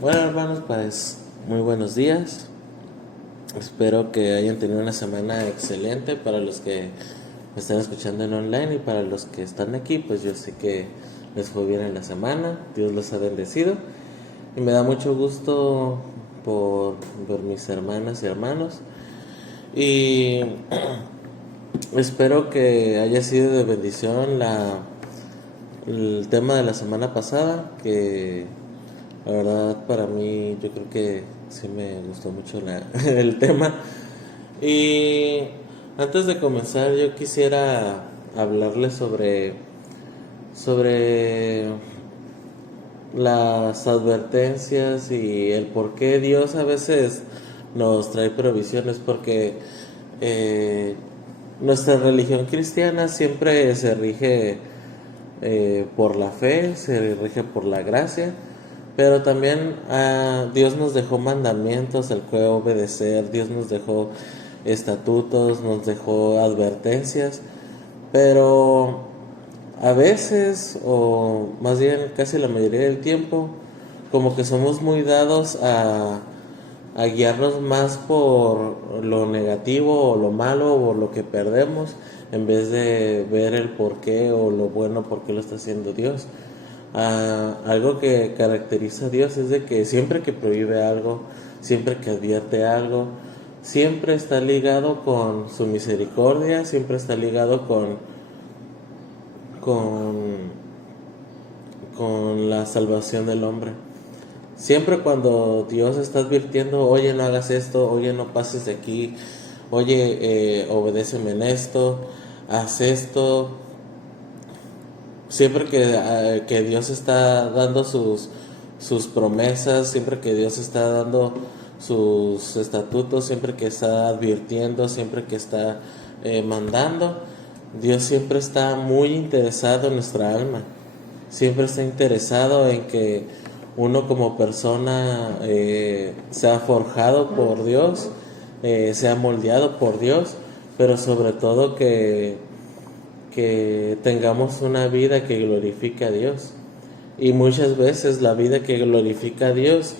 Bueno, hermanos, pues muy buenos días. Espero que hayan tenido una semana excelente para los que me están escuchando en online y para los que están aquí, pues yo sé que les fue bien en la semana. Dios los ha bendecido y me da mucho gusto por ver mis hermanas y hermanos y espero que haya sido de bendición el tema de la semana pasada, que la verdad para mí yo creo que sí me gustó mucho el tema. Y antes de comenzar yo quisiera hablarles sobre las advertencias y el por qué Dios a veces nos trae provisiones, porque eh, nuestra religión cristiana siempre se rige por la fe, se rige por la gracia, pero también Dios nos dejó mandamientos al cual obedecer, Dios nos dejó estatutos, nos dejó advertencias, pero a veces, o más bien casi la mayoría del tiempo, como que somos muy dados a guiarnos más por lo negativo o lo malo o lo que perdemos, en vez de ver el por qué o lo bueno por qué lo está haciendo Dios. Algo que caracteriza a Dios es de que siempre que prohíbe algo, siempre que advierte algo, siempre está ligado con su misericordia, siempre está ligado con, con la salvación del hombre. Siempre cuando Dios está advirtiendo, oye, no hagas esto, oye, no pases de aquí, oye, obedéceme en esto, haz esto. Siempre que Dios está dando sus promesas, siempre que Dios está dando sus estatutos, siempre que está advirtiendo, siempre que está mandando, Dios siempre está muy interesado en nuestra alma. Siempre está interesado en que uno como persona sea forjado por Dios, sea moldeado por Dios, pero sobre todo que tengamos una vida que glorifique a Dios. Y muchas veces la vida que glorifica a Dios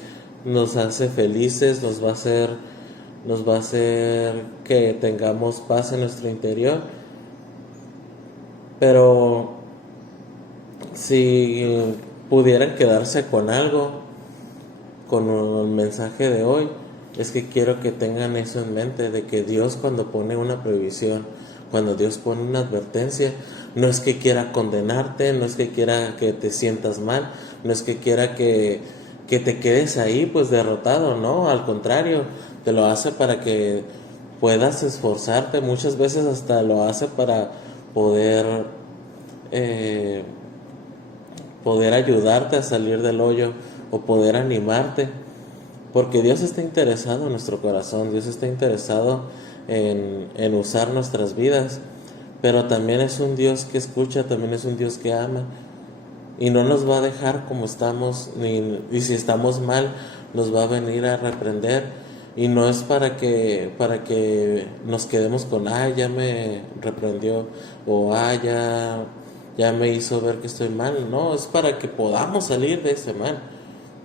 nos hace felices, nos va a hacer que tengamos paz en nuestro interior. Pero si pudieran quedarse con algo, con el mensaje de hoy, es que quiero que tengan eso en mente, de que Dios cuando pone una prohibición, cuando Dios pone una advertencia, no es que quiera condenarte, no es que quiera que te sientas mal, no es que quiera que te quedes ahí pues derrotado, no, al contrario, te lo hace para que puedas esforzarte, muchas veces hasta lo hace para poder eh, poder ayudarte a salir del hoyo o poder animarte, porque Dios está interesado en nuestro corazón, Dios está interesado en usar nuestras vidas, pero también es un Dios que escucha, también es un Dios que ama y no nos va a dejar como estamos, y si estamos mal nos va a venir a reprender, y no es para que nos quedemos con ya me reprendió, o ya me hizo ver que estoy mal. No, es para que podamos salir de ese mal,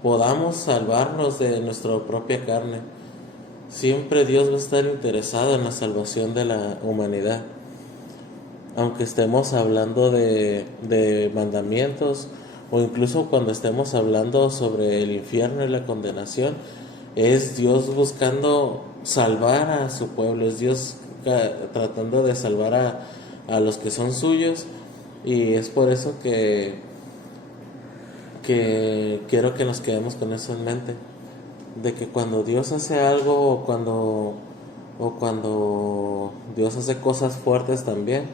podamos salvarnos de nuestra propia carne. Siempre Dios va a estar interesado en la salvación de la humanidad, aunque estemos hablando de mandamientos, o incluso cuando estemos hablando sobre el infierno y la condenación, es Dios buscando salvar a su pueblo, es Dios tratando de salvar a los que son suyos, y es por eso que quiero que nos quedemos con eso en mente, de que cuando Dios hace algo, o cuando Dios hace cosas fuertes también,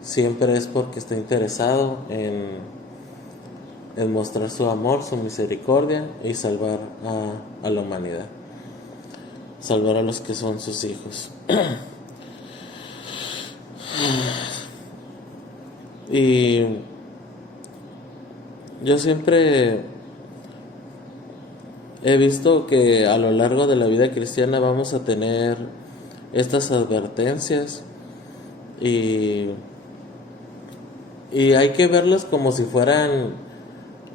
siempre es porque está interesado en mostrar su amor, su misericordia y salvar a la humanidad, salvar a los que son sus hijos. Y yo siempre he visto que a lo largo de la vida cristiana vamos a tener estas advertencias, y, y hay que verlas como si fueran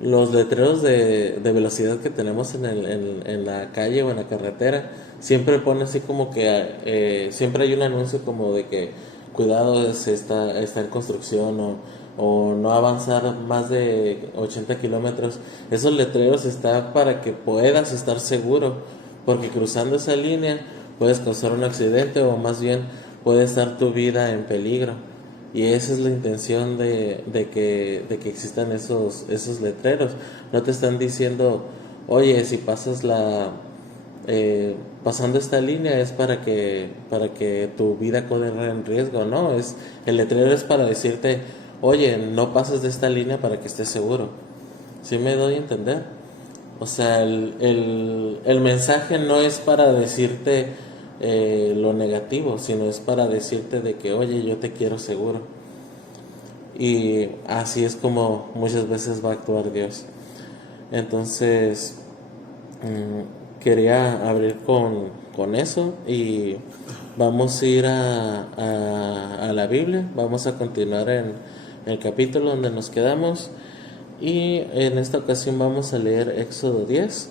los letreros de velocidad que tenemos en la calle o en la carretera, siempre pone así como que siempre hay un anuncio como de que cuidado, está en construcción o no avanzar más de 80 kilómetros. Esos letreros están para que puedas estar seguro, porque cruzando esa línea puedes causar un accidente o más bien puede estar tu vida en peligro. Y esa es la intención de que existan esos letreros. No te están diciendo, oye, si pasas pasando esta línea es para que tu vida corra en riesgo. No, el letrero es para decirte, oye, no pases de esta línea para que estés seguro. ¿Sí me doy a entender? O sea, el mensaje no es para decirte lo negativo, sino es para decirte de que, oye, yo te quiero seguro. Y así es como muchas veces va a actuar Dios. Entonces, quería abrir con eso y vamos a ir a la Biblia. Vamos a continuar en el capítulo donde nos quedamos. Y en esta ocasión vamos a leer Éxodo 10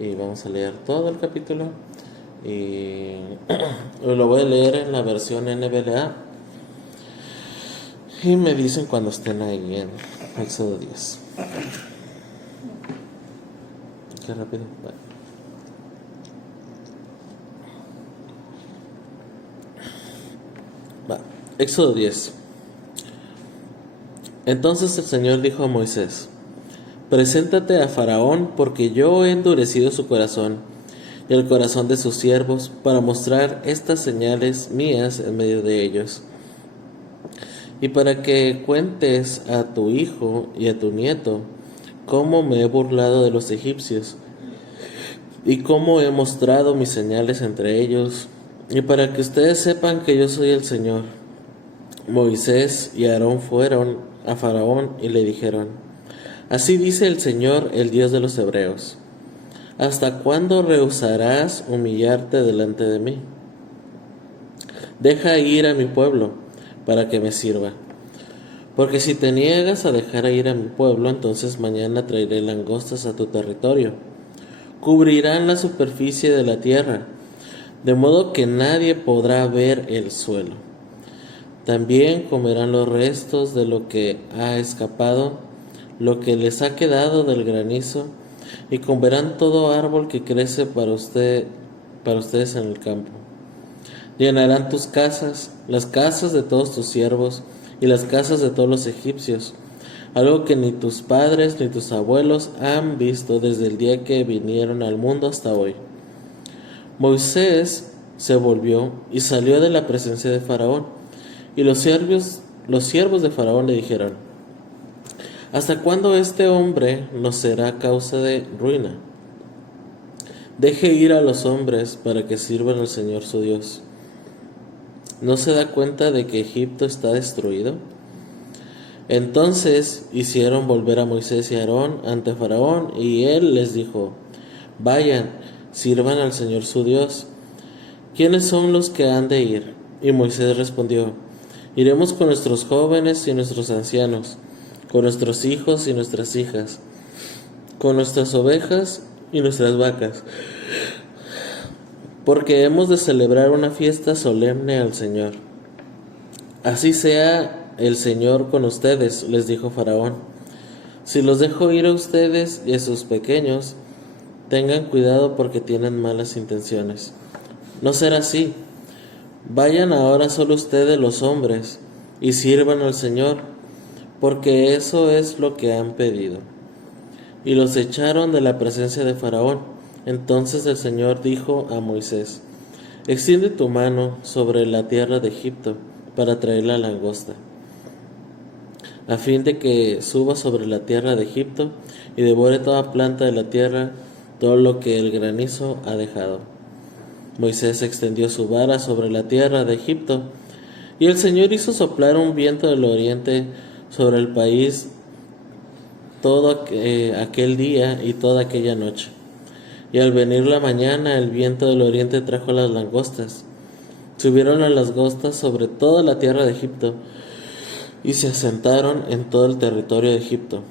y vamos a leer todo el capítulo y lo voy a leer en la versión NBLA y me dicen cuando estén ahí en Éxodo 10. Qué rápido. Va. Éxodo 10. Entonces el Señor dijo a Moisés: Preséntate a Faraón, porque yo he endurecido su corazón y el corazón de sus siervos, para mostrar estas señales mías en medio de ellos, y para que cuentes a tu hijo y a tu nieto cómo me he burlado de los egipcios, y cómo he mostrado mis señales entre ellos, y para que ustedes sepan que yo soy el Señor. Moisés y Aarón fueron a Faraón y le dijeron: Así dice el Señor, el Dios de los hebreos: ¿Hasta cuándo rehusarás humillarte delante de mí? Deja ir a mi pueblo para que me sirva. Porque si te niegas a dejar ir a mi pueblo, entonces mañana traeré langostas a tu territorio. Cubrirán la superficie de la tierra, de modo que nadie podrá ver el suelo. También comerán los restos de lo que ha escapado, lo que les ha quedado del granizo, y comerán todo árbol que crece para ustedes en el campo. Llenarán tus casas, las casas de todos tus siervos y las casas de todos los egipcios, algo que ni tus padres ni tus abuelos han visto desde el día que vinieron al mundo hasta hoy. Moisés se volvió y salió de la presencia de Faraón, y los siervos de Faraón le dijeron: ¿Hasta cuándo este hombre nos será causa de ruina? Deje ir a los hombres para que sirvan al Señor su Dios. ¿No se da cuenta de que Egipto está destruido? Entonces hicieron volver a Moisés y a Aarón ante Faraón, y él les dijo: Vayan, sirvan al Señor su Dios. ¿Quiénes son los que han de ir? Y Moisés respondió: Iremos con nuestros jóvenes y nuestros ancianos, con nuestros hijos y nuestras hijas, con nuestras ovejas y nuestras vacas, porque hemos de celebrar una fiesta solemne al Señor. Así sea el Señor con ustedes, les dijo Faraón. Si los dejo ir a ustedes y a sus pequeños, tengan cuidado porque tienen malas intenciones. No será así. Vayan ahora solo ustedes los hombres y sirvan al Señor, porque eso es lo que han pedido. Y los echaron de la presencia de Faraón. Entonces el Señor dijo a Moisés: Extiende tu mano sobre la tierra de Egipto para traer la langosta, a fin de que suba sobre la tierra de Egipto y devore toda planta de la tierra, todo lo que el granizo ha dejado. Moisés extendió su vara sobre la tierra de Egipto, y el Señor hizo soplar un viento del oriente sobre el país todo aquel día y toda aquella noche. Y al venir la mañana, el viento del oriente trajo las langostas. Subieron las langostas sobre toda la tierra de Egipto y se asentaron en todo el territorio de Egipto.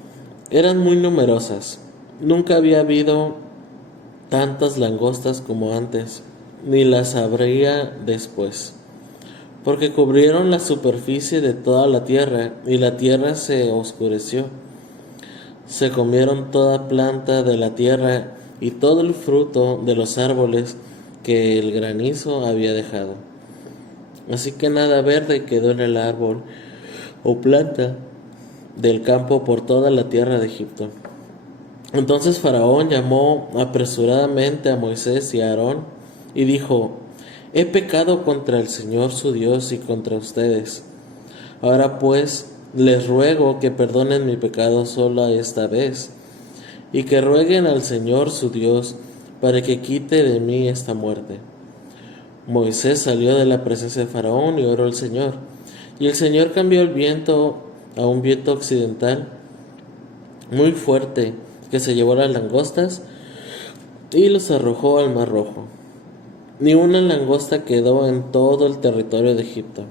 Eran muy numerosas. Nunca había habido tantas langostas como antes, ni las habría después, porque cubrieron la superficie de toda la tierra, y la tierra se oscureció. Se comieron toda planta de la tierra y todo el fruto de los árboles que el granizo había dejado. Así que nada verde quedó en el árbol o planta del campo por toda la tierra de Egipto. Entonces Faraón llamó apresuradamente a Moisés y a Aarón y dijo: He pecado contra el Señor su Dios y contra ustedes. Ahora pues les ruego que perdonen mi pecado solo esta vez, y que rueguen al Señor su Dios para que quite de mí esta muerte. Moisés salió de la presencia de Faraón y oró al Señor, y el Señor cambió el viento a un viento occidental muy fuerte que se llevó las langostas y los arrojó al mar Rojo. Ni una langosta quedó en todo el territorio de Egipto.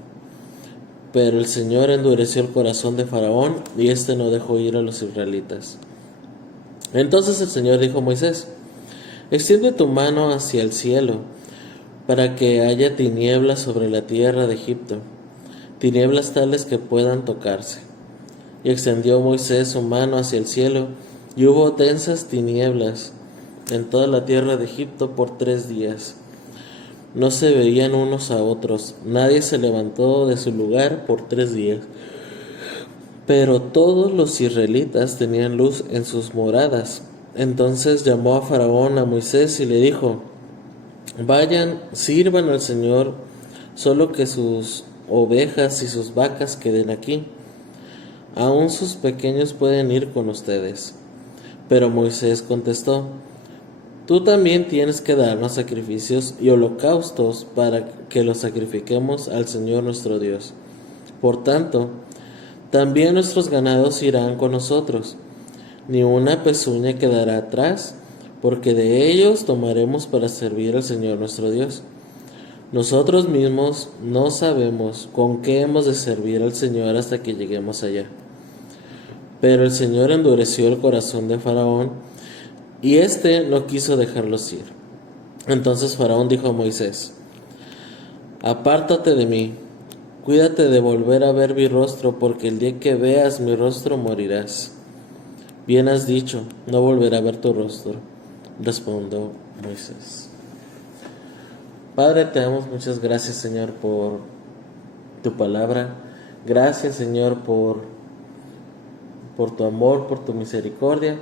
Pero el Señor endureció el corazón de Faraón y éste no dejó ir a los israelitas. Entonces el Señor dijo a Moisés: Extiende tu mano hacia el cielo para que haya tinieblas sobre la tierra de Egipto, tinieblas tales que puedan tocarse. Y extendió Moisés su mano hacia el cielo, y hubo densas tinieblas en toda la tierra de Egipto por 3 días. No se veían unos a otros, nadie se levantó de su lugar por 3 días. Pero todos los israelitas tenían luz en sus moradas. Entonces llamó a Faraón a Moisés y le dijo: Vayan, sirvan al Señor, solo que sus ovejas y sus vacas queden aquí. Aún sus pequeños pueden ir con ustedes. Pero Moisés contestó: Tú también tienes que darnos sacrificios y holocaustos para que los sacrifiquemos al Señor nuestro Dios. Por tanto, también nuestros ganados irán con nosotros. Ni una pezuña quedará atrás, porque de ellos tomaremos para servir al Señor nuestro Dios. Nosotros mismos no sabemos con qué hemos de servir al Señor hasta que lleguemos allá. Pero el Señor endureció el corazón de Faraón, y éste no quiso dejarlos ir. Entonces Faraón dijo a Moisés: Apártate de mí, cuídate de volver a ver mi rostro, porque el día que veas mi rostro morirás. Bien has dicho, no volveré a ver tu rostro, respondió Moisés. Padre, te damos muchas gracias, Señor, por tu palabra. Gracias, Señor, por tu amor, por tu misericordia.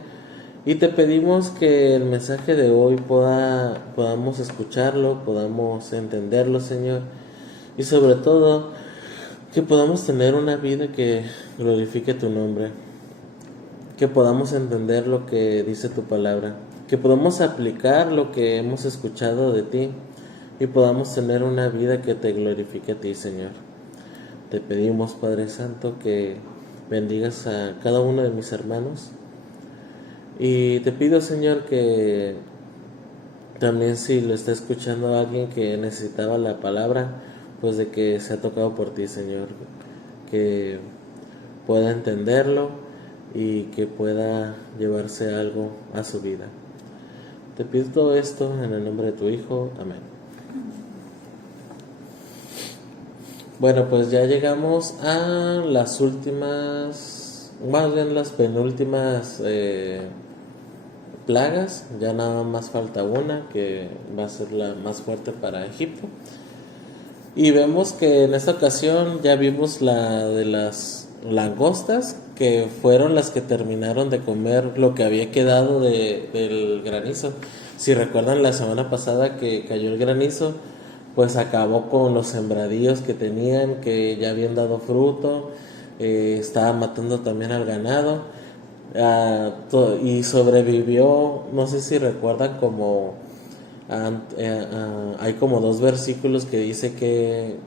Y te pedimos que el mensaje de hoy podamos escucharlo, podamos entenderlo, Señor. Y sobre todo, que podamos tener una vida que glorifique tu nombre. Que podamos entender lo que dice tu palabra. Que podamos aplicar lo que hemos escuchado de ti. Y podamos tener una vida que te glorifique a ti, Señor. Te pedimos, Padre Santo, que bendigas a cada uno de mis hermanos. Y te pido, Señor, que también si lo está escuchando alguien que necesitaba la palabra, pues de que sea tocado por ti, Señor, que pueda entenderlo y que pueda llevarse algo a su vida. Te pido todo esto en el nombre de tu Hijo. Amén. Bueno, pues ya llegamos a las últimas, más bien las penúltimas plagas. Ya nada más falta una, que va a ser la más fuerte para Egipto. Y vemos que en esta ocasión ya vimos la de las langostas, que fueron las que terminaron de comer lo que había quedado del granizo. Si recuerdan la semana pasada que cayó el granizo, pues acabó con los sembradíos que tenían, que ya habían dado fruto, estaba matando también al ganado. Y sobrevivió, no sé si recuerdan, como hay como 2 versículos que dice que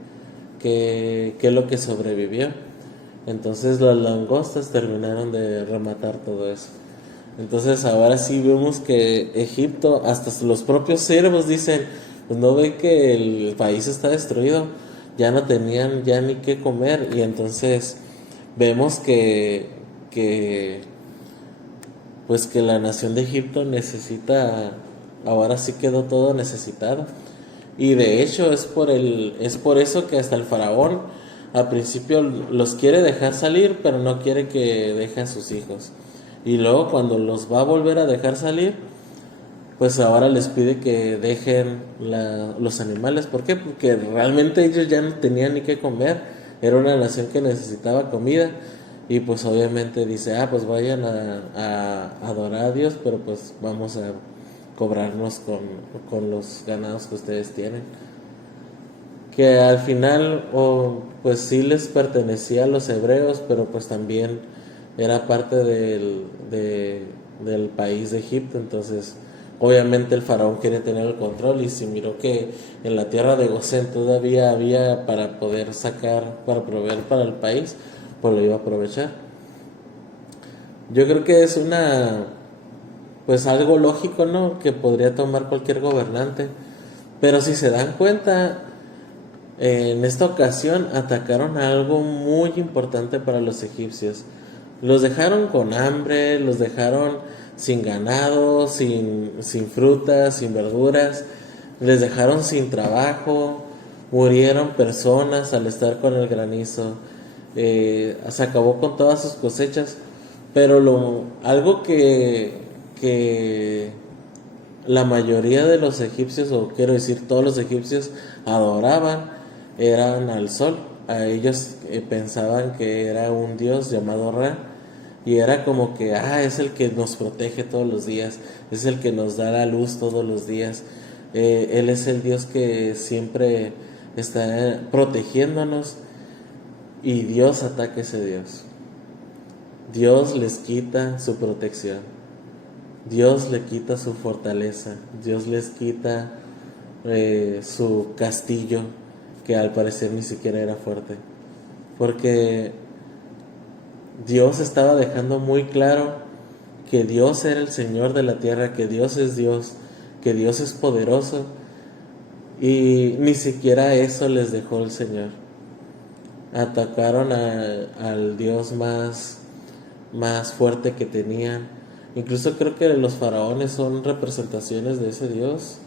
es lo que sobrevivió. Entonces las langostas terminaron de rematar todo eso. Entonces ahora sí vemos que Egipto, hasta los propios siervos dicen: pues no ven que el país está destruido, ya no tenían ya ni qué comer. Y entonces vemos que pues que la nación de Egipto necesita, ahora sí quedó todo necesitado. Y de hecho es por eso que hasta el faraón al principio los quiere dejar salir, pero no quiere que deje a sus hijos. Y luego cuando los va a volver a dejar salir, pues ahora les pide que dejen los animales. ¿Por qué? Porque realmente ellos ya no tenían ni qué comer. Era una nación que necesitaba comida. Y pues obviamente dice, pues vayan a adorar a Dios, pero pues vamos a cobrarnos con los ganados que ustedes tienen. Que al final, pues sí les pertenecía a los hebreos, pero pues también era parte del país de Egipto. Entonces obviamente el faraón quiere tener el control, y si miró que en la tierra de Gosén todavía había para poder sacar, para proveer para el país, pues lo iba a aprovechar. Yo creo que es pues algo lógico, ¿no? Que podría tomar cualquier gobernante. Pero si se dan cuenta, en esta ocasión atacaron a algo muy importante para los egipcios. Los dejaron con hambre, los dejaron sin ganado, sin frutas, sin verduras, les dejaron sin trabajo, murieron personas al estar con el granizo, se acabó con todas sus cosechas. Pero algo que la mayoría de los egipcios, o quiero decir todos los egipcios, adoraban, eran al sol. A ellos pensaban que era un dios llamado Ra, y era como que es el que nos protege todos los días, es el que nos da la luz todos los días, él es el Dios que siempre está protegiéndonos. Y Dios ataca a ese Dios. Dios les quita su protección, Dios le quita su fortaleza, Dios les quita su castillo, que al parecer ni siquiera era fuerte, porque Dios estaba dejando muy claro que Dios era el Señor de la tierra, que Dios es Dios, que Dios es poderoso, y ni siquiera eso les dejó el Señor. Atacaron al Dios más fuerte que tenían. Incluso creo que los faraones son representaciones de ese Dios,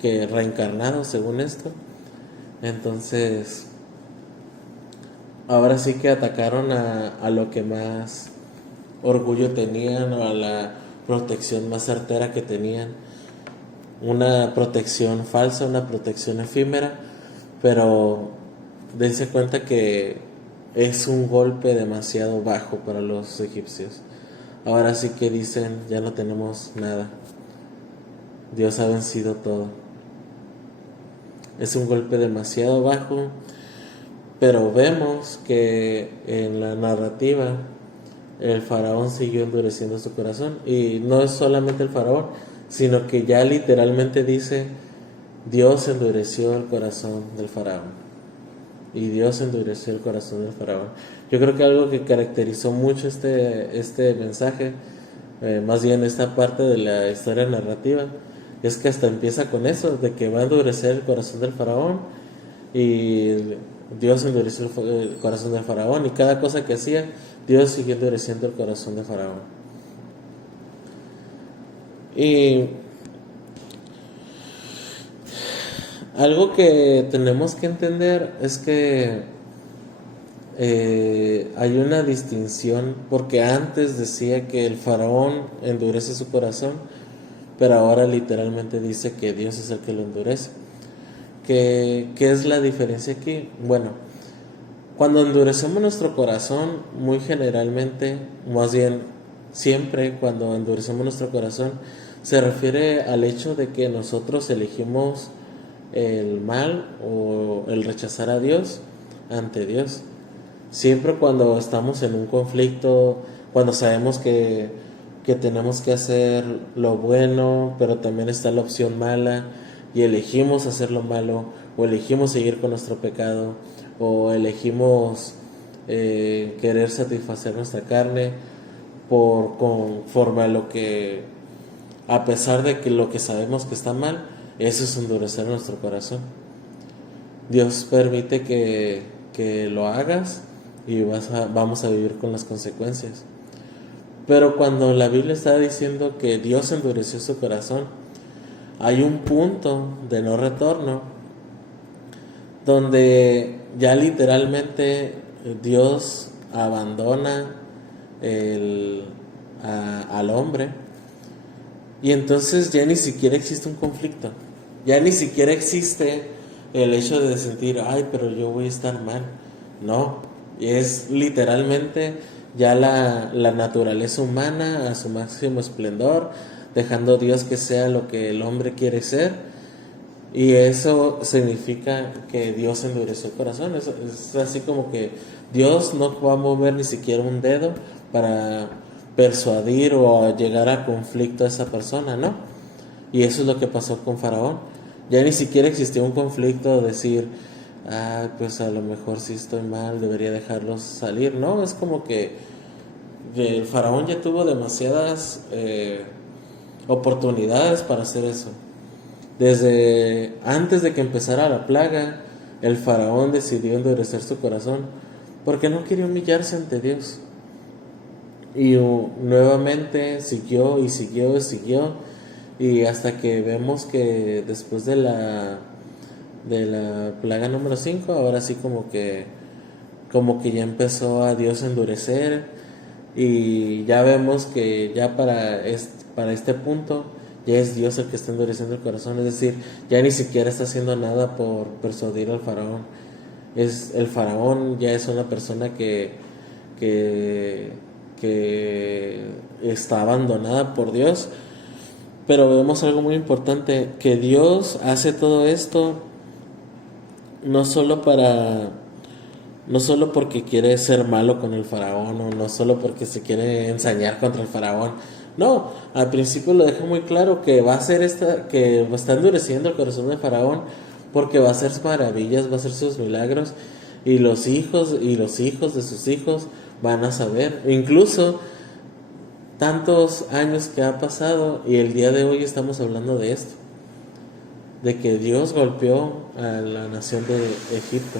que reencarnados según esto. Entonces, ahora sí que atacaron a lo que más orgullo tenían, o a la protección más certera que tenían. Una protección falsa, una protección efímera, pero dense cuenta que es un golpe demasiado bajo para los egipcios. Ahora sí que dicen, ya no tenemos nada, Dios ha vencido todo. Es un golpe demasiado bajo, pero vemos que en la narrativa el faraón siguió endureciendo su corazón. Y no es solamente el faraón, sino que ya literalmente dice, Dios endureció el corazón del faraón. Y Dios endureció el corazón del faraón. Yo creo que algo que caracterizó mucho este mensaje, más bien esta parte de la historia narrativa, es que hasta empieza con eso, de que va a endurecer el corazón del faraón, y Dios endureció el corazón del faraón, y cada cosa que hacía, Dios siguió endureciendo el corazón del faraón. Y algo que tenemos que entender es que hay una distinción, porque antes decía que el faraón endurece su corazón, pero ahora literalmente dice que Dios es el que lo endurece. ¿Qué es la diferencia aquí? Bueno, cuando endurecemos nuestro corazón, muy generalmente, más bien siempre cuando endurecemos nuestro corazón, se refiere al hecho de que nosotros elegimos el mal o el rechazar a Dios ante Dios. Siempre cuando estamos en un conflicto, cuando sabemos que tenemos que hacer lo bueno, pero también está la opción mala, y elegimos hacer lo malo, o elegimos seguir con nuestro pecado, o elegimos querer satisfacer nuestra carne conforme a lo que, a pesar de que lo que sabemos que está mal, eso es endurecer nuestro corazón. Dios permite que lo hagas, y vamos a vivir con las consecuencias. Pero cuando la Biblia está diciendo que Dios endureció su corazón, hay un punto de no retorno donde ya literalmente Dios abandona al hombre, y entonces ya ni siquiera existe un conflicto, ya ni siquiera existe el hecho de sentir, ay, pero yo voy a estar mal. No, es literalmente ya la naturaleza humana a su máximo esplendor, dejando a Dios que sea lo que el hombre quiere ser, y eso significa que Dios endureció el corazón. Es así como que Dios no va a mover ni siquiera un dedo para persuadir o llegar a conflicto a esa persona, ¿no? Y eso es lo que pasó con Faraón. Ya ni siquiera existió un conflicto de decir, ah, pues a lo mejor sí estoy mal, debería dejarlos salir. No, es como que el Faraón ya tuvo demasiadas oportunidades para hacer eso. Desde antes de que empezara la plaga, el Faraón decidió endurecer su corazón porque no quería humillarse ante Dios. Y nuevamente siguió y siguió y siguió, y hasta que vemos que después de la plaga número 5, ahora sí como que ya empezó a Dios a endurecer, y ya vemos que ya para este punto ya es Dios el que está endureciendo el corazón. Es decir, ya ni siquiera está haciendo nada por persuadir al Faraón. El Faraón ya es una persona que está abandonada por Dios. Pero vemos algo muy importante, que Dios hace todo esto no solo porque quiere ser malo con el Faraón, o no solo porque se quiere ensañar contra el Faraón. No, al principio lo deja muy claro que va a hacer que está endureciendo el corazón del Faraón porque va a hacer maravillas, va a hacer sus milagros, y los hijos de sus hijos van a saber. Incluso tantos años que ha pasado y el día de hoy estamos hablando de esto, de que Dios golpeó a la nación de Egipto.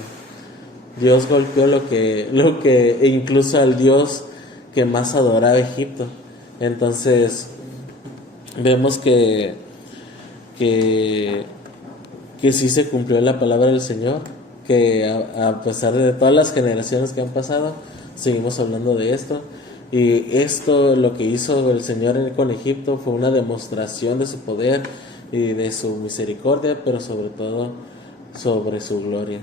Dios golpeó lo que incluso al Dios que más adoraba Egipto. Entonces vemos que sí se cumplió la palabra del Señor, que a pesar de todas las generaciones que han pasado, seguimos hablando de esto. Y esto, lo que hizo el Señor con Egipto, fue una demostración de su poder y de su misericordia, pero sobre todo sobre su gloria.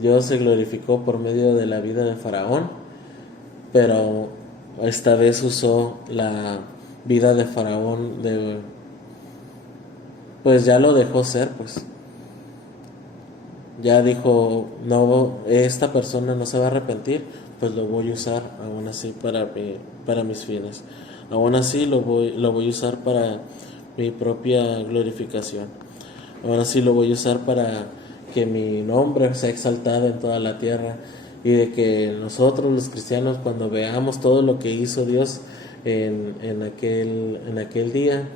Dios se glorificó por medio de la vida de Faraón, pero esta vez usó la vida de Faraón pues ya lo dejó ser, pues ya dijo, no, esta persona no se va a arrepentir, pues lo voy a usar aún así para mis fines. Aún así lo voy a usar para mi propia glorificación. Aún así lo voy a usar para que mi nombre sea exaltado en toda la tierra, y de que nosotros los cristianos, cuando veamos todo lo que hizo Dios en aquel día,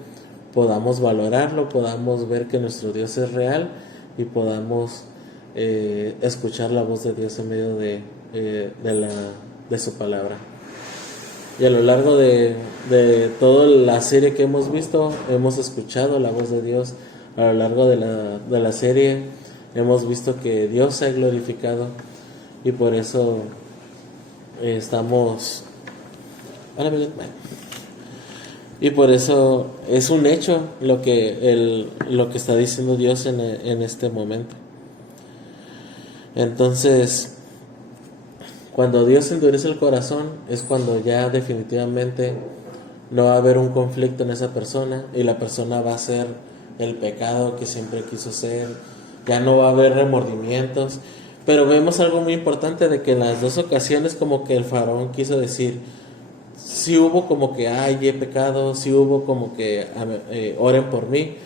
podamos valorarlo, podamos ver que nuestro Dios es real, y podamos escuchar la voz de Dios en medio de su palabra. Y a lo largo de toda la serie que hemos visto, hemos escuchado la voz de Dios. A lo largo de la serie hemos visto que Dios se ha glorificado, y por eso estamos... Y por eso es un hecho lo que está diciendo Dios en este momento. Entonces, cuando Dios endurece el corazón, es cuando ya definitivamente no va a haber un conflicto en esa persona, y la persona va a hacer el pecado que siempre quiso ser. Ya no va a haber remordimientos. Pero vemos algo muy importante, de que en las dos ocasiones como que el Faraón quiso decir, sí hubo como que, ay, he pecado, sí hubo como que oren por mí,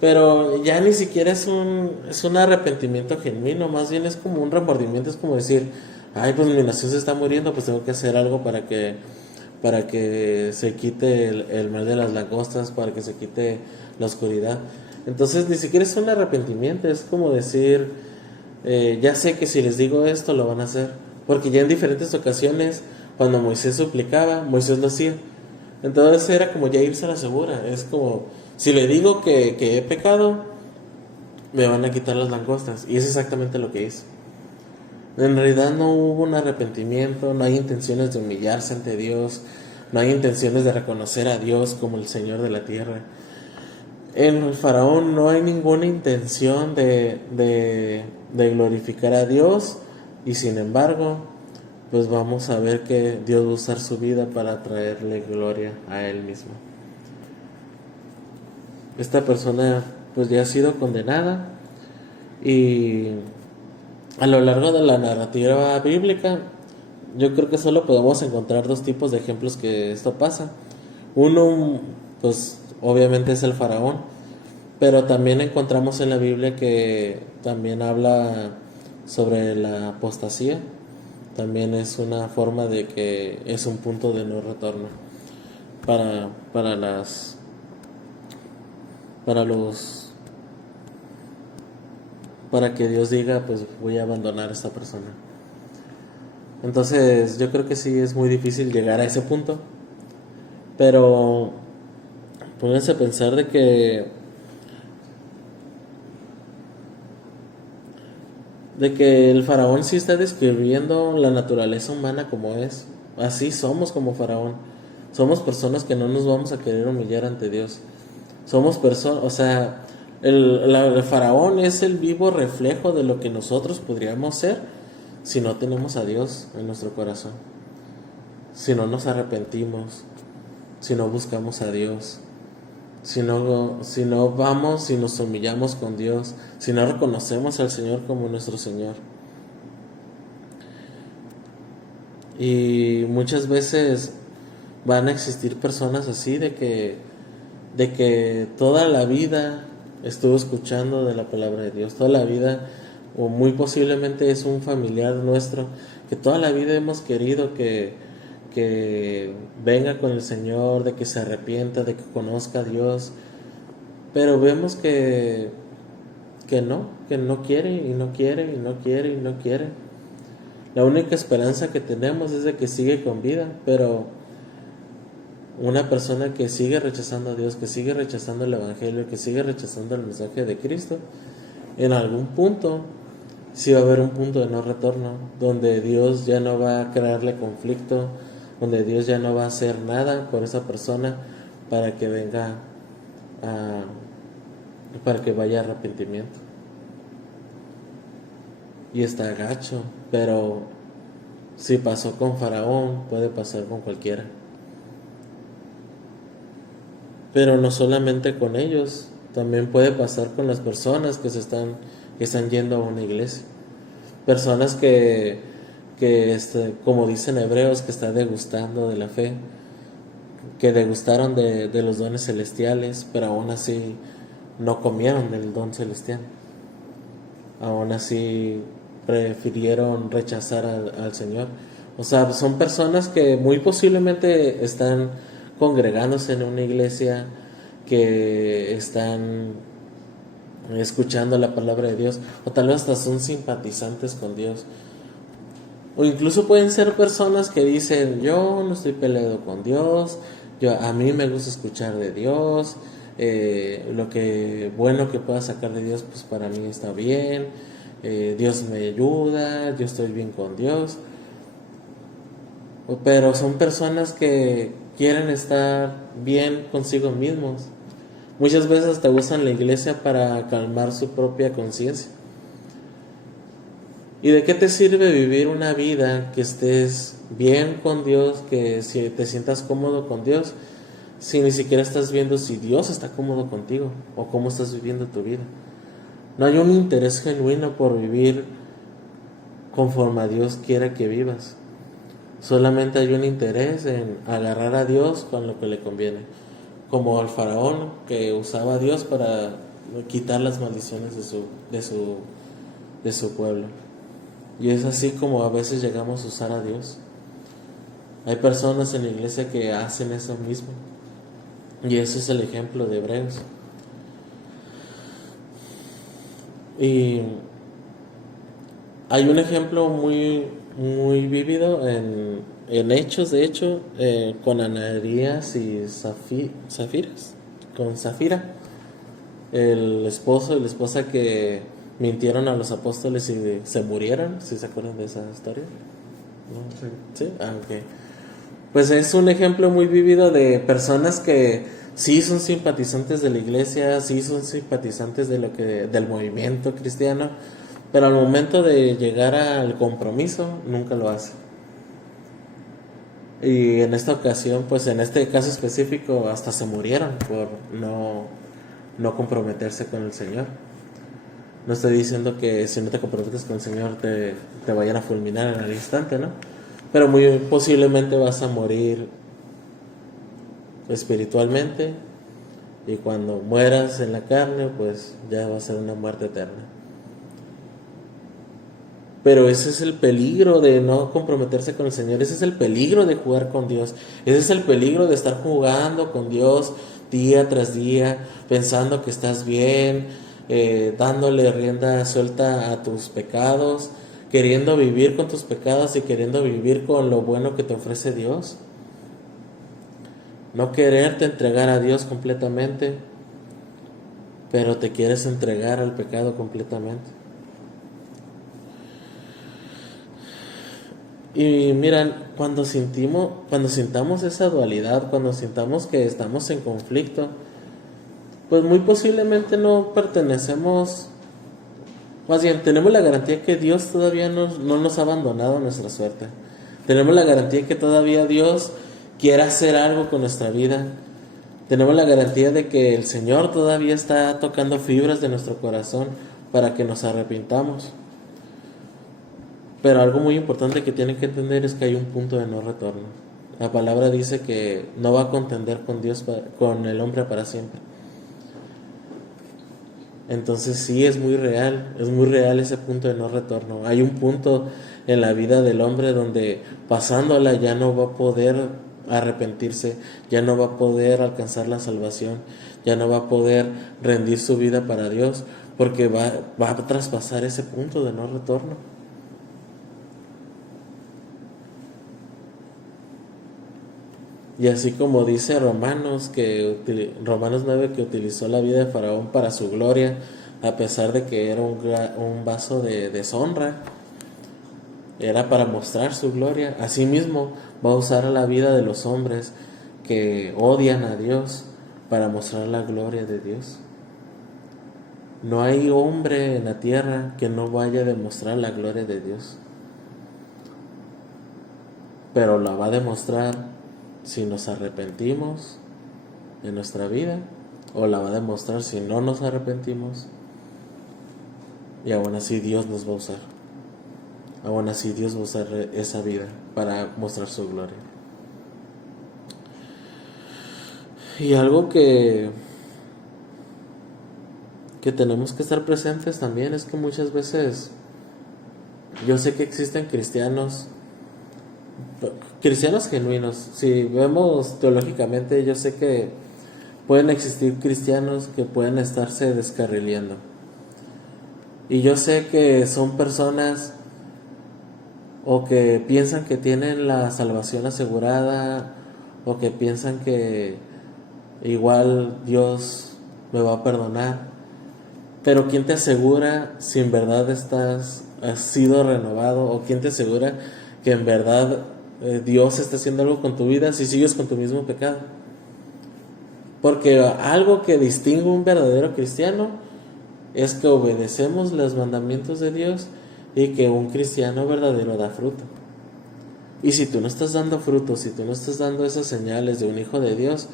pero ya ni siquiera es un arrepentimiento genuino, más bien es como un remordimiento. Es como decir, ay, pues mi nación se está muriendo, pues tengo que hacer algo para que se quite el mal de las langostas, para que se quite la oscuridad. Entonces ni siquiera es un arrepentimiento, es como decir, ya sé que si les digo esto lo van a hacer, porque ya en diferentes ocasiones Cuando Moisés suplicaba, Moisés lo hacía. Entonces era como ya irse a la segura. Es como, si le digo que he pecado, me van a quitar las langostas. Y es exactamente lo que hizo. En realidad no hubo un arrepentimiento, no hay intenciones de humillarse ante Dios, no hay intenciones de reconocer a Dios como el Señor de la tierra. En el faraón no hay ninguna intención de glorificar a Dios, y sin embargo, pues vamos a ver que Dios va a usar su vida para traerle gloria a Él mismo. Esta persona pues ya ha sido condenada, y a lo largo de la narrativa bíblica yo creo que solo podemos encontrar dos tipos de ejemplos que esto pasa. Uno, pues obviamente es el faraón, pero también encontramos en la Biblia que también habla sobre la apostasía. También es una forma de que es un punto de no retorno para las para los para que Dios diga, pues voy a abandonar a esta persona. Entonces yo creo que sí es muy difícil llegar a ese punto, pero pónganse a pensar de que el faraón sí está describiendo la naturaleza humana como es. Así somos como faraón. Somos personas que no nos vamos a querer humillar ante Dios. Somos personas, o sea, el faraón es el vivo reflejo de lo que nosotros podríamos ser si no tenemos a Dios en nuestro corazón, si no nos arrepentimos, si no buscamos a Dios, si no vamos y nos humillamos con Dios, si no reconocemos al Señor como nuestro Señor. Y muchas veces van a existir personas así de que toda la vida estuvo escuchando de la palabra de Dios, toda la vida, o muy posiblemente es un familiar nuestro, que toda la vida hemos querido que venga con el Señor, de que se arrepienta, de que conozca a Dios, pero vemos que no quiere y no quiere y no quiere y no quiere. La única esperanza que tenemos es de que sigue con vida, pero una persona que sigue rechazando a Dios, que sigue rechazando el Evangelio, que sigue rechazando el mensaje de Cristo, en algún punto sí va a haber un punto de no retorno, donde Dios ya no va a crearle conflicto, donde Dios ya no va a hacer nada por esa persona para que venga para que vaya a arrepentimiento. Y está gacho, pero si pasó con Faraón, puede pasar con cualquiera. Pero no solamente con ellos, también puede pasar con las personas que están yendo a una iglesia. Personas que como dicen hebreos, que están degustando de la fe, que degustaron de los dones celestiales, pero aún así no comieron del don celestial. Aún así prefirieron rechazar al Señor. O sea, son personas que muy posiblemente están congregándose en una iglesia, que están escuchando la palabra de Dios, o tal vez hasta son simpatizantes con Dios, o incluso pueden ser personas que dicen, yo no estoy peleado con Dios, a mí me gusta escuchar de Dios, lo que bueno que pueda sacar de Dios, pues para mí está bien, Dios me ayuda, yo estoy bien con Dios. Pero son personas que quieren estar bien consigo mismos. Muchas veces hasta usan la iglesia para calmar su propia conciencia. ¿Y de qué te sirve vivir una vida que estés bien con Dios, que si te sientas cómodo con Dios, si ni siquiera estás viendo si Dios está cómodo contigo o cómo estás viviendo tu vida? No hay un interés genuino por vivir conforme a Dios quiera que vivas. Solamente hay un interés en agarrar a Dios con lo que le conviene, como el faraón que usaba a Dios para quitar las maldiciones de su pueblo. Y es así como a veces llegamos a usar a Dios. Hay personas en la iglesia que hacen eso mismo, y ese es el ejemplo de Hebreos. Y hay un ejemplo muy, muy vívido en Hechos, de hecho, con Ananías y Zafiras, con Zafira, el esposo y la esposa que mintieron a los apóstoles y se murieron, ¿si se acuerdan de esa historia? ¿No? ¿Sí? ¿Sí? Ah, ok. Pues es un ejemplo muy vívido de personas que sí son simpatizantes de la iglesia, sí son simpatizantes de del movimiento cristiano, pero al momento de llegar al compromiso nunca lo hacen. Y en esta ocasión, pues en este caso específico, hasta se murieron por no comprometerse con el Señor. No estoy diciendo que si no te comprometes con el Señor te vayan a fulminar en el instante, ¿no? Pero muy posiblemente vas a morir espiritualmente, y cuando mueras en la carne, pues ya va a ser una muerte eterna. Pero ese es el peligro de no comprometerse con el Señor, ese es el peligro de jugar con Dios, ese es el peligro de estar jugando con Dios día tras día, pensando que estás bien, dándole rienda suelta a tus pecados, queriendo vivir con tus pecados y queriendo vivir con lo bueno que te ofrece Dios. No quererte entregar a Dios completamente, pero te quieres entregar al pecado completamente. Y miran, cuando sintamos esa dualidad, cuando sintamos que estamos en conflicto, pues muy posiblemente no pertenecemos, más bien tenemos la garantía que Dios todavía no nos ha abandonado a nuestra suerte. Tenemos la garantía que todavía Dios quiere hacer algo con nuestra vida. Tenemos la garantía de que el Señor todavía está tocando fibras de nuestro corazón para que nos arrepintamos. Pero algo muy importante que tienen que entender es que hay un punto de no retorno. La palabra dice que no va a contender con Dios, con el hombre para siempre. Entonces sí es muy real ese punto de no retorno. Hay un punto en la vida del hombre donde pasándola ya no va a poder arrepentirse, ya no va a poder alcanzar la salvación, ya no va a poder rendir su vida para Dios, porque va a traspasar ese punto de no retorno. Y así como dice Romanos 9, que utilizó la vida de Faraón para su gloria, a pesar de que era un vaso de deshonra, era para mostrar su gloria. Asimismo va a usar la vida de los hombres que odian a Dios para mostrar la gloria de Dios. No hay hombre en la tierra que no vaya a demostrar la gloria de Dios, pero la va a demostrar si nos arrepentimos en nuestra vida, o la va a demostrar si no nos arrepentimos, y aún así Dios nos va a usar. Aún así Dios va a usar esa vida para mostrar su gloria. Y algo que tenemos que estar presentes también es que muchas veces yo sé que existen cristianos genuinos. Si vemos teológicamente, yo sé que pueden existir cristianos que pueden estarse descarrileando. Y yo sé que son personas o que piensan que tienen la salvación asegurada, o que piensan que igual Dios me va a perdonar. Pero ¿quién te asegura si en verdad has sido renovado? ¿O quién te asegura que en verdad Dios está haciendo algo con tu vida si sigues con tu mismo pecado? Porque algo que distingue a un verdadero cristiano es que obedecemos los mandamientos de Dios, y que un cristiano verdadero da fruto. Y si tú no estás dando fruto, si tú no estás dando esas señales de un hijo de Dios,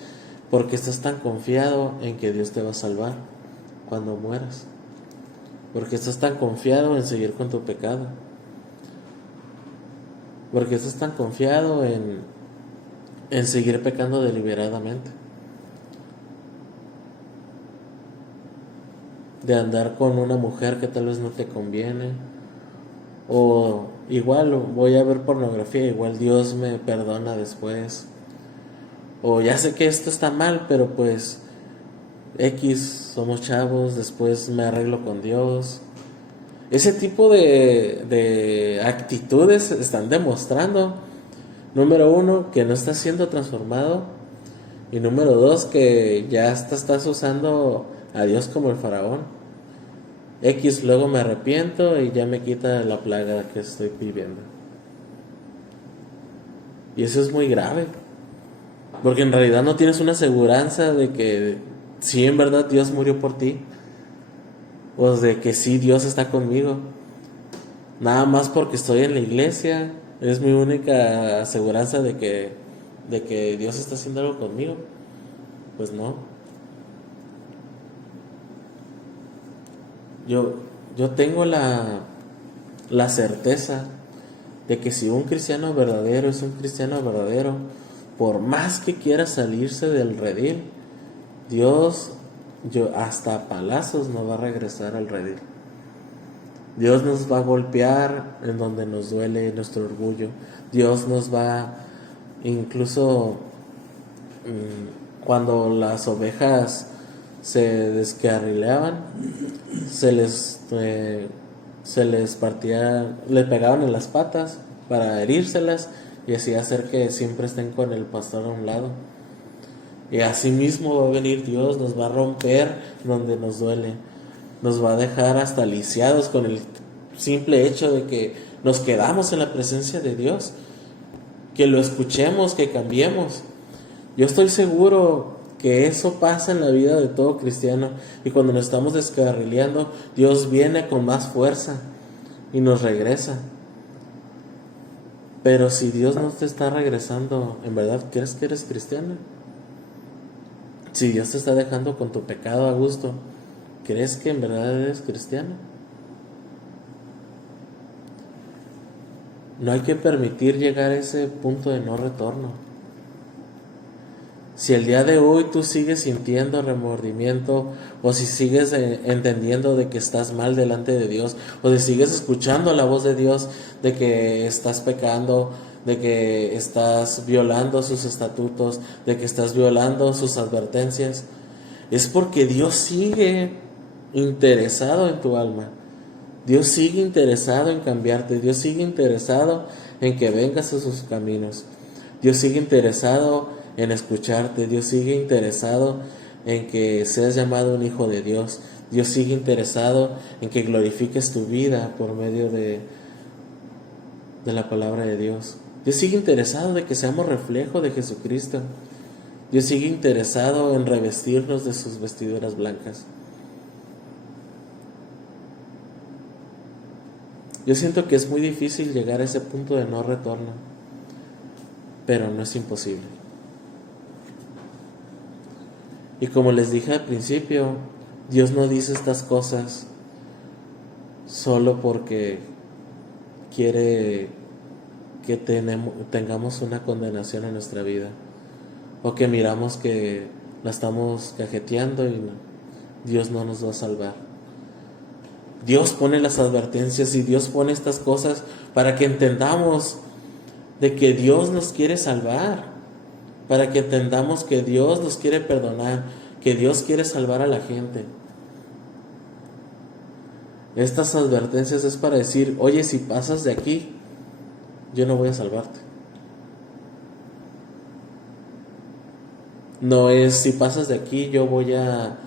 ¿por qué estás tan confiado en que Dios te va a salvar cuando mueras? ¿Por qué estás tan confiado en seguir con tu pecado? ¿Por qué estás tan confiado en seguir pecando deliberadamente? De andar con una mujer que tal vez no te conviene, o igual voy a ver pornografía, igual Dios me perdona después, o ya sé que esto está mal, pero pues somos chavos, después me arreglo con Dios. Ese tipo de actitudes están demostrando Número uno, que no estás siendo transformado. Y número dos, que ya estás usando a Dios como el faraón. X, luego me arrepiento y ya me quita la plaga que estoy viviendo. Y eso es muy grave. Porque en realidad no tienes una aseguranza de que sí en verdad Dios murió por ti. O de que sí Dios está conmigo. Nada más porque estoy en la iglesia. Es mi única aseguranza de que Dios está haciendo algo conmigo. Pues no. Yo tengo la certeza de que si un cristiano verdadero es un cristiano verdadero, por más que quiera salirse del redil, Dios hasta a palazos nos va a regresar al redil. Dios nos va a golpear en donde nos duele nuestro orgullo. Dios nos va, incluso cuando las ovejas se descarrilaban, se les partía, le pegaban en las patas para herírselas y así hacer que siempre estén con el pastor a un lado. Y así mismo va a venir Dios, nos va a romper donde nos duele, nos va a dejar hasta lisiados con el simple hecho de que nos quedamos en la presencia de Dios, que lo escuchemos, que cambiemos. Yo estoy seguro que eso pasa en la vida de todo cristiano, y cuando nos estamos descarrileando, Dios viene con más fuerza y nos regresa. Pero si Dios no te está regresando, ¿en verdad crees que eres cristiano? Si Dios te está dejando con tu pecado a gusto, ¿crees que en verdad eres cristiano? No hay que permitir llegar a ese punto de no retorno. Si el día de hoy tú sigues sintiendo remordimiento, o si sigues entendiendo de que estás mal delante de Dios, o si sigues escuchando la voz de Dios de que estás pecando, de que estás violando sus estatutos, de que estás violando sus advertencias, es porque Dios sigue interesado en tu alma. Dios sigue interesado en cambiarte. Dios sigue interesado en que vengas a sus caminos. Dios sigue interesado en escucharte. Dios sigue interesado en que seas llamado un hijo de Dios. Dios sigue interesado en que glorifiques tu vida por medio de la palabra de Dios. Dios sigue interesado de que seamos reflejo de Jesucristo. Dios sigue interesado en revestirnos de sus vestiduras blancas. Yo siento que es muy difícil llegar a ese punto de no retorno, pero no es imposible. Y como les dije al principio, Dios no dice estas cosas solo porque quiere que tengamos una condenación en nuestra vida, o que miramos que la estamos cajeteando y Dios no nos va a salvar. Dios pone las advertencias y Dios pone estas cosas para que entendamos de que Dios nos quiere salvar, para que entendamos que Dios nos quiere perdonar, que Dios quiere salvar a la gente. Estas advertencias es para decir, oye, si pasas de aquí, yo no voy a salvarte. No es, si pasas de aquí, yo voy a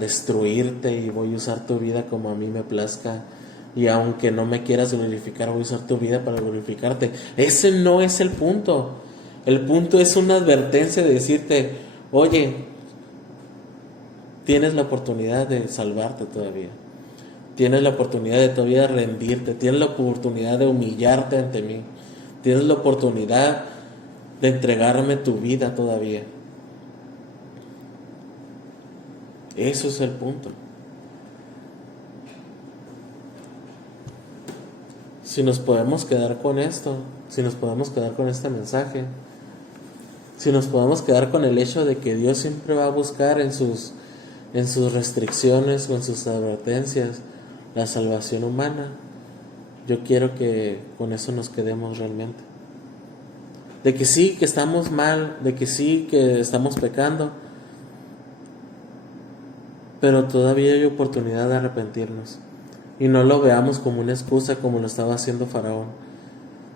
destruirte y voy a usar tu vida como a mí me plazca, y aunque no me quieras glorificar, voy a usar tu vida para glorificarte. Ese no es el punto. El punto es una advertencia de decirte, oye, tienes la oportunidad de salvarte todavía, tienes la oportunidad de todavía rendirte, tienes la oportunidad de humillarte ante mí, tienes la oportunidad de entregarme tu vida todavía. Eso es el punto. Si nos podemos quedar con esto, si nos podemos quedar con este mensaje, si nos podemos quedar con el hecho de que Dios siempre va a buscar en sus restricciones o en sus advertencias la salvación humana, yo quiero que con eso nos quedemos realmente. De que sí, que estamos mal, de que sí, que estamos pecando, pero todavía hay oportunidad de arrepentirnos. Y no lo veamos como una excusa como lo estaba haciendo Faraón.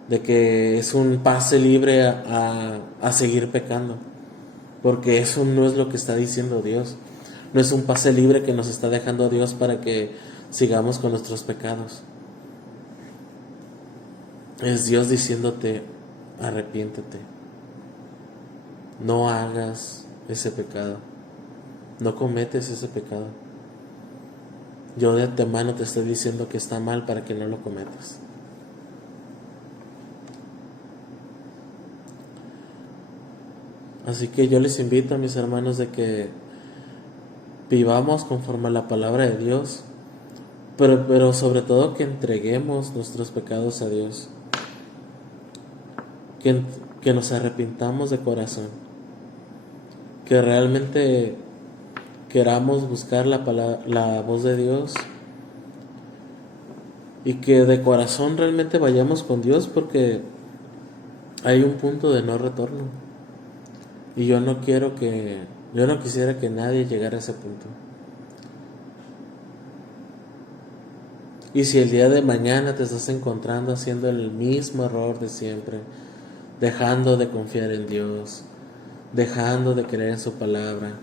de que es un pase libre a seguir pecando, porque eso no es lo que está diciendo Dios. No es un pase libre que nos está dejando Dios para que sigamos con nuestros pecados. Es Dios diciéndote: arrepiéntete, no hagas ese pecado, no cometes ese pecado. Yo de antemano te estoy diciendo que está mal para que no lo cometas. Así que yo les invito a mis hermanos de que vivamos conforme a la palabra de Dios, pero sobre todo que entreguemos nuestros pecados a Dios, que nos arrepintamos de corazón, que realmente queramos buscar la voz de Dios, y que de corazón realmente vayamos con Dios, porque hay un punto de no retorno, y yo no quisiera que nadie llegara a ese punto. Y si el día de mañana te estás encontrando haciendo el mismo error de siempre, dejando de confiar en Dios, dejando de creer en su palabra,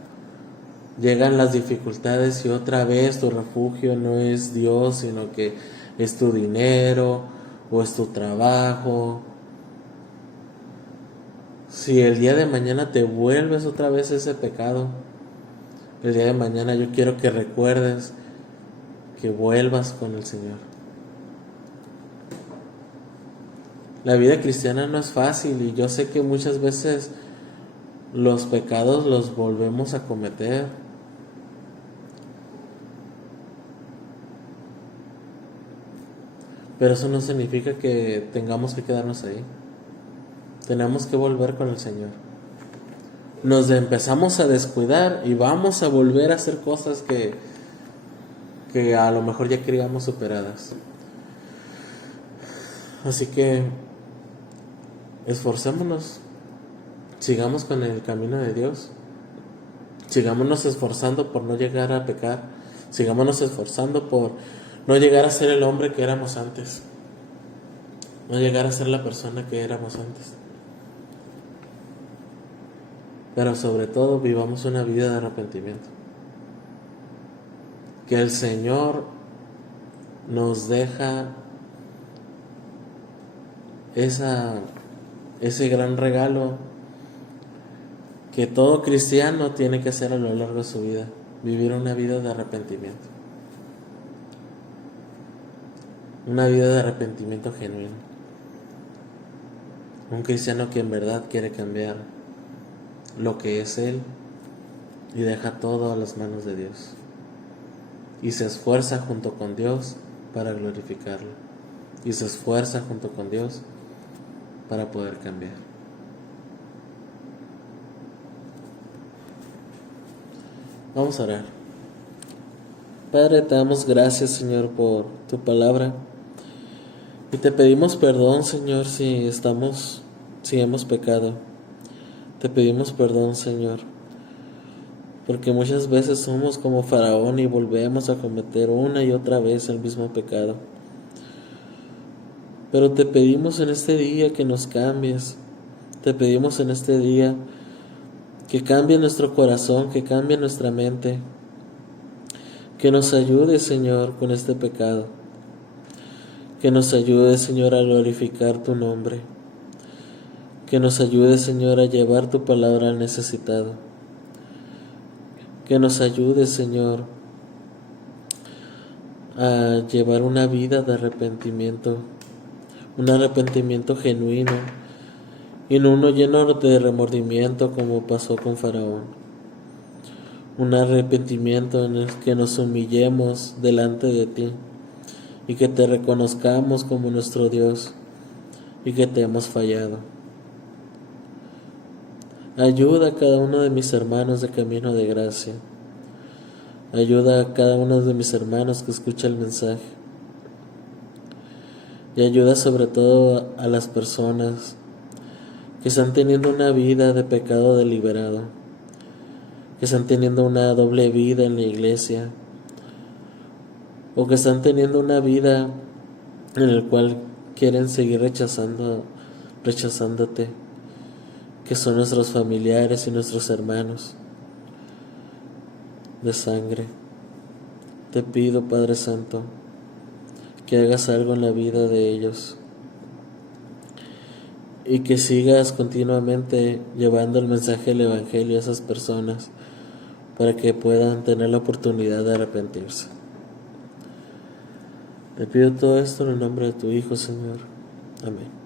llegan las dificultades y otra vez tu refugio no es Dios, sino que es tu dinero o es tu trabajo. Si el día de mañana te vuelves otra vez ese pecado, el día de mañana yo quiero que recuerdes que vuelvas con el Señor. La vida cristiana no es fácil, y yo sé que muchas veces los pecados los volvemos a cometer. Pero eso no significa que tengamos que quedarnos ahí. Tenemos que volver con el Señor. Nos empezamos a descuidar y vamos a volver a hacer cosas que a lo mejor ya creíamos superadas. Así que esforcémonos, sigamos con el camino de Dios, sigámonos esforzando por no llegar a pecar, sigámonos esforzando por no llegar a ser el hombre que éramos antes, no llegar a ser la persona que éramos antes. Pero sobre todo vivamos una vida de arrepentimiento. Que el Señor nos deja ese gran regalo que todo cristiano tiene que hacer a lo largo de su vida: vivir una vida de arrepentimiento. Una vida de arrepentimiento genuino. Un cristiano que en verdad quiere cambiar lo que es él y deja todo a las manos de Dios, y se esfuerza junto con Dios para glorificarlo, y se esfuerza junto con Dios para poder cambiar. Vamos a orar. Padre, te damos gracias, Señor, por tu palabra, y te pedimos perdón, Señor, si hemos pecado. Te pedimos perdón, Señor, porque muchas veces somos como Faraón y volvemos a cometer una y otra vez el mismo pecado. Pero te pedimos en este día que nos cambies. Te pedimos en este día que cambie nuestro corazón, que cambie nuestra mente, que nos ayude, Señor, con este pecado, que nos ayude, Señor, a glorificar tu nombre, que nos ayude, Señor, a llevar tu palabra al necesitado, que nos ayude, Señor, a llevar una vida de arrepentimiento, un arrepentimiento genuino, y no uno lleno de remordimiento como pasó con Faraón. Un arrepentimiento en el que nos humillemos delante de ti y que te reconozcamos como nuestro Dios y que te hemos fallado. Ayuda a cada uno de mis hermanos de Camino de Gracia. Ayuda a cada uno de mis hermanos que escucha el mensaje. Y ayuda sobre todo a las personas que están teniendo una vida de pecado deliberado, que están teniendo una doble vida en la iglesia, o que están teniendo una vida en la cual quieren seguir rechazándote, que son nuestros familiares y nuestros hermanos de sangre. Te pido, Padre Santo, que hagas algo en la vida de ellos y que sigas continuamente llevando el mensaje del Evangelio a esas personas para que puedan tener la oportunidad de arrepentirse. Te pido todo esto en el nombre de tu Hijo, Señor. Amén.